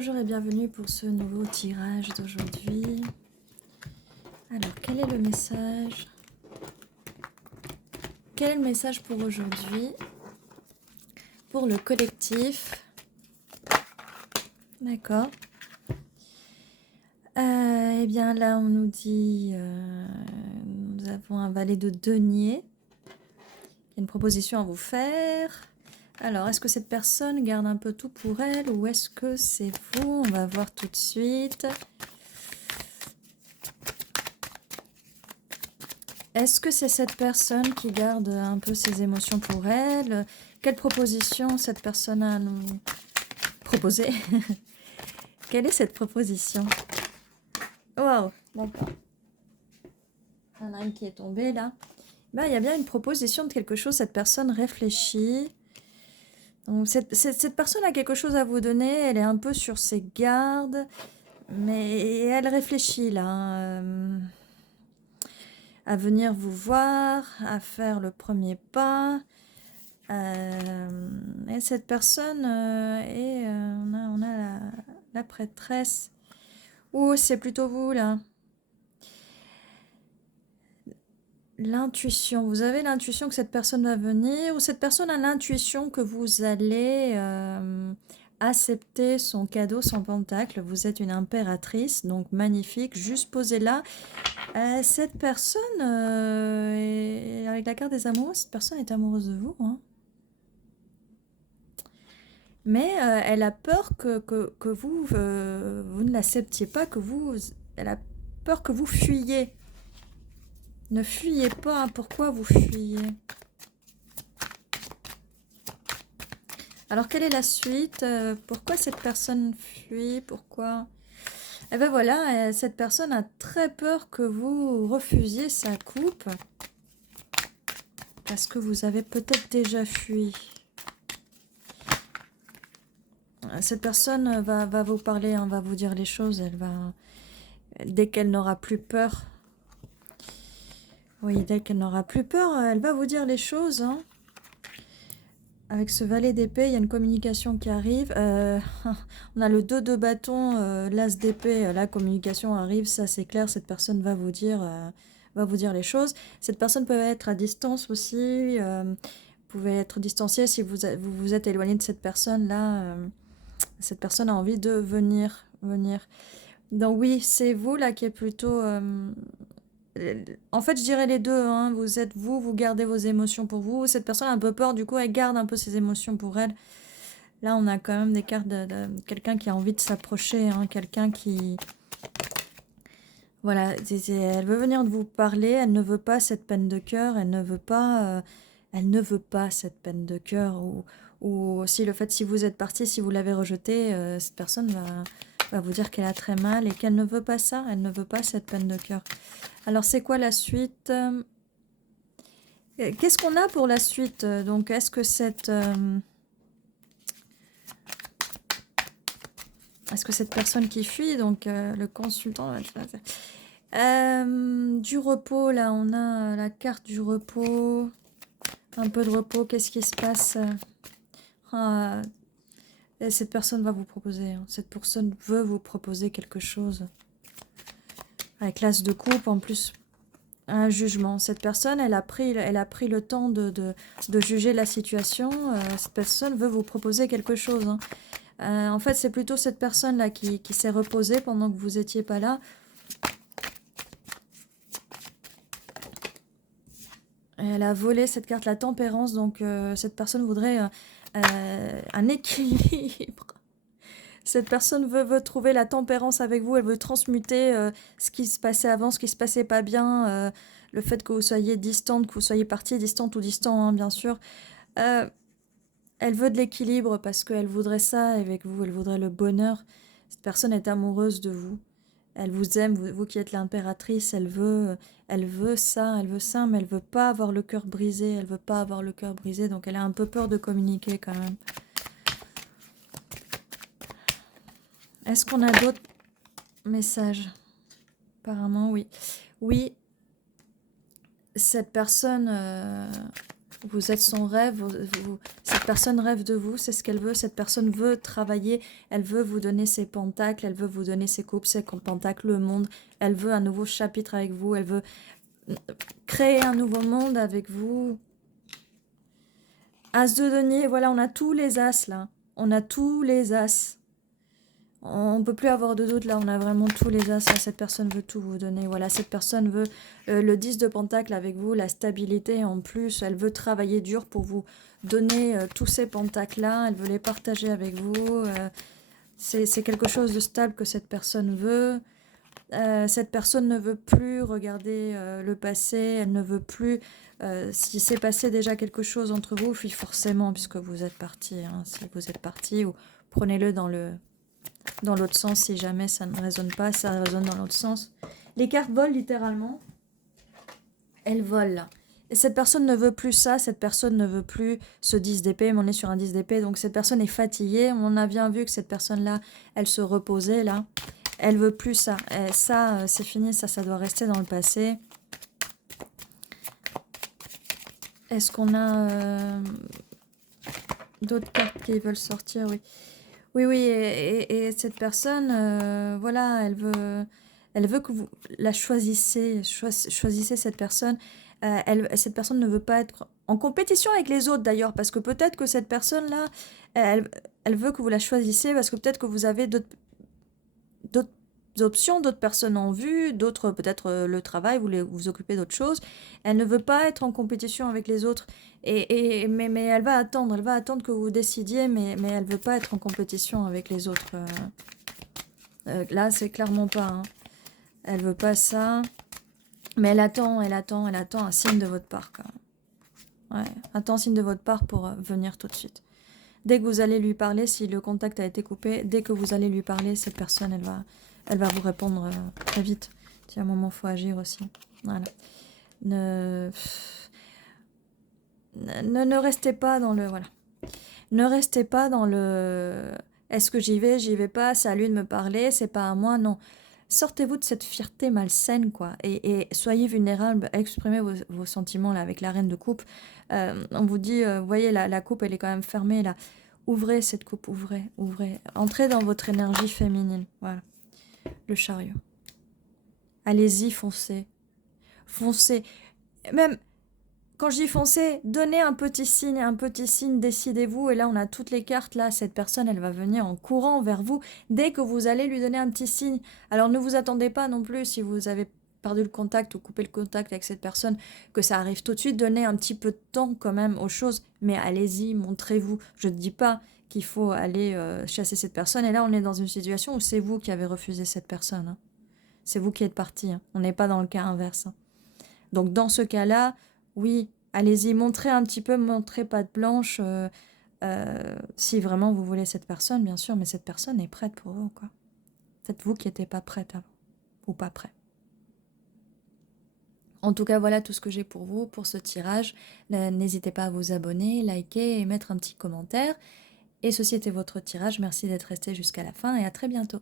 Bonjour et bienvenue pour ce nouveau tirage d'aujourd'hui. Alors, quel est le message? Quel est le message pour aujourd'hui? Pour le collectif. D'accord. Eh bien là, on nous dit... nous avons un valet de denier. Il y a une proposition à vous faire. Alors, est-ce que cette personne garde un peu tout pour elle ou est-ce que c'est vous? On va voir tout de suite. Est-ce que c'est cette personne qui garde un peu ses émotions pour elle? Quelle proposition cette personne a à nous proposer? Quelle est cette proposition? Waouh, d'accord. Il y en a une qui est tombée là. Ben, il y a bien une proposition de quelque chose. Cette personne réfléchit. Donc, cette personne a quelque chose à vous donner. Elle est un peu sur ses gardes. Mais elle réfléchit là, hein, à venir vous voir, à faire le premier pas. Et cette personne on a la prêtresse. Oh, c'est plutôt vous là. L'intuition. Vous avez l'intuition que cette personne va venir ou cette personne a l'intuition que vous allez accepter son cadeau, son pentacle. Vous êtes une impératrice, donc magnifique. Juste posez là. Cette personne, avec la carte des amoureux, cette personne est amoureuse de vous, hein. Mais elle a peur que vous, vous ne l'acceptiez pas, elle a peur que vous fuyiez. Ne fuyez pas, pourquoi vous fuyez? Alors, quelle est la suite? Pourquoi cette personne fuit? Pourquoi? Eh bien voilà, cette personne a très peur que vous refusiez sa coupe. Parce que vous avez peut-être déjà fui. Cette personne va vous parler, hein, va vous dire les choses. Elle va, dès qu'elle n'aura plus peur... Oui, dès qu'elle n'aura plus peur, elle va vous dire les choses, hein. Avec ce valet d'épée, il y a une communication qui arrive. On a le 2 de bâton, l'as d'épée, la communication arrive, ça c'est clair, cette personne va vous dire les choses. Cette personne peut être à distance aussi, vous pouvez être distancié si vous vous êtes éloigné de cette personne-là. Cette personne a envie de venir. Donc oui, c'est vous là qui est plutôt... en fait, je dirais les deux, hein. Vous gardez vos émotions pour vous. Cette personne a un peu peur, du coup, elle garde un peu ses émotions pour elle. Là, on a quand même des cartes de quelqu'un qui a envie de s'approcher, hein, quelqu'un qui... Voilà, elle veut venir vous parler, elle ne veut pas cette peine de cœur, elle ne veut pas cette peine de cœur, ou aussi le fait si vous êtes parti, si vous l'avez rejeté, cette personne va vous dire qu'elle a très mal et qu'elle ne veut pas ça, elle ne veut pas cette peine de cœur. Alors, c'est quoi la suite? Qu'est-ce qu'on a pour la suite? Donc, est-ce que cette personne qui fuit, donc le consultant... du repos, là, on a la carte du repos. Un peu de repos, qu'est-ce qui se passe? Et cette personne va vous proposer, hein. Cette personne veut vous proposer quelque chose. Avec l'as de coupe, en plus... un jugement. Cette personne, elle a pris le temps de juger la situation. Cette personne veut vous proposer quelque chose, hein. En fait, c'est plutôt cette personne-là qui s'est reposée pendant que vous n'étiez pas là. Elle a volé cette carte, la tempérance. Donc, cette personne voudrait un équilibre. Cette personne veut trouver la tempérance avec vous. Elle veut transmuter ce qui se passait avant, ce qui se passait pas bien. Le fait que vous soyez distante, que vous soyez partie, distante ou distant, hein, bien sûr. Elle veut de l'équilibre parce qu'elle voudrait ça avec vous. Elle voudrait le bonheur. Cette personne est amoureuse de vous. Elle vous aime, vous qui êtes l'impératrice. Elle veut ça, mais elle veut pas avoir le cœur brisé. Elle veut pas avoir le cœur brisé, donc elle a un peu peur de communiquer quand même. Est-ce qu'on a d'autres messages? Apparemment, oui. Oui, cette personne Vous êtes son rêve, cette personne rêve de vous, c'est ce qu'elle veut. Cette personne veut travailler, elle veut vous donner ses pentacles, elle veut vous donner ses coupes, ses pentacles, le monde. Elle veut un nouveau chapitre avec vous, elle veut créer un nouveau monde avec vous. As de denier, voilà, on a tous les as là. On a tous les as. On ne peut plus avoir de doute, là, on a vraiment tous les as. Là, cette personne veut tout vous donner. Voilà, cette personne veut le 10 de pentacle avec vous, la stabilité en plus. Elle veut travailler dur pour vous donner tous ces pentacles-là. Elle veut les partager avec vous. C'est quelque chose de stable que cette personne veut. Cette personne ne veut plus regarder le passé. Elle ne veut plus... si c'est passé déjà quelque chose entre vous, puis forcément, puisque vous êtes parti, hein, si vous êtes parti, ou prenez-le dans l'autre sens, si jamais ça ne résonne pas, ça résonne dans l'autre sens. Les cartes volent littéralement. Elles volent là. Et cette personne ne veut plus ça, cette personne ne veut plus ce 10 d'épée, mais on est sur un 10 d'épée, donc cette personne est fatiguée. On a bien vu que cette personne-là, elle se reposait là. Elle veut plus ça. Et ça, c'est fini, ça doit rester dans le passé. Est-ce qu'on a d'autres cartes qui veulent sortir? Oui. Oui, et cette personne, voilà, elle veut que vous la choisissez, choisissez cette personne. Cette personne ne veut pas être en compétition avec les autres d'ailleurs, parce que peut-être que cette personne-là, elle veut que vous la choisissez, parce que peut-être que vous avez d'autres options, d'autres personnes en vue, d'autres peut-être le travail, vous occupez d'autres choses. Elle ne veut pas être en compétition avec les autres. Mais elle va attendre que vous décidiez, mais elle veut pas être en compétition avec les autres. Là, c'est clairement pas. Hein. Elle veut pas ça. Mais elle attend un signe de votre part quand même. Ouais, attend un signe de votre part pour venir tout de suite. Dès que vous allez lui parler, si le contact a été coupé, dès que vous allez lui parler, cette personne, elle va vous répondre très vite. Si à un moment, il faut agir aussi. Voilà. Ne restez pas dans le... Voilà. Ne restez pas dans le... Est-ce que j'y vais pas, c'est à lui de me parler, c'est pas à moi, non. Sortez-vous de cette fierté malsaine, quoi. Et soyez vulnérable, exprimez vos sentiments, là, avec la reine de coupe. On vous dit, vous voyez, la coupe, elle est quand même fermée, là. Ouvrez cette coupe, ouvrez. Entrez dans votre énergie féminine, voilà. Le chariot. Allez-y, foncez. Foncez. Même... Quand je dis foncez, donnez un petit signe, décidez-vous. Et là, on a toutes les cartes. Là, cette personne, elle va venir en courant vers vous dès que vous allez lui donner un petit signe. Alors, ne vous attendez pas non plus, si vous avez perdu le contact ou coupé le contact avec cette personne, que ça arrive tout de suite. Donnez un petit peu de temps quand même aux choses. Mais allez-y, montrez-vous. Je ne dis pas qu'il faut aller chasser cette personne. Et là, on est dans une situation où c'est vous qui avez refusé cette personne. Hein. C'est vous qui êtes parti. Hein. On n'est pas dans le cas inverse. Hein. Donc, dans ce cas-là, oui, allez-y, montrez un petit peu, montrez patte blanche, si vraiment vous voulez cette personne, bien sûr, mais cette personne est prête pour vous, quoi. Peut-être vous qui n'étiez pas prête avant, ou pas prêt. En tout cas, voilà tout ce que j'ai pour vous, pour ce tirage. N'hésitez pas à vous abonner, liker et mettre un petit commentaire. Et ceci était votre tirage. Merci d'être resté jusqu'à la fin et à très bientôt.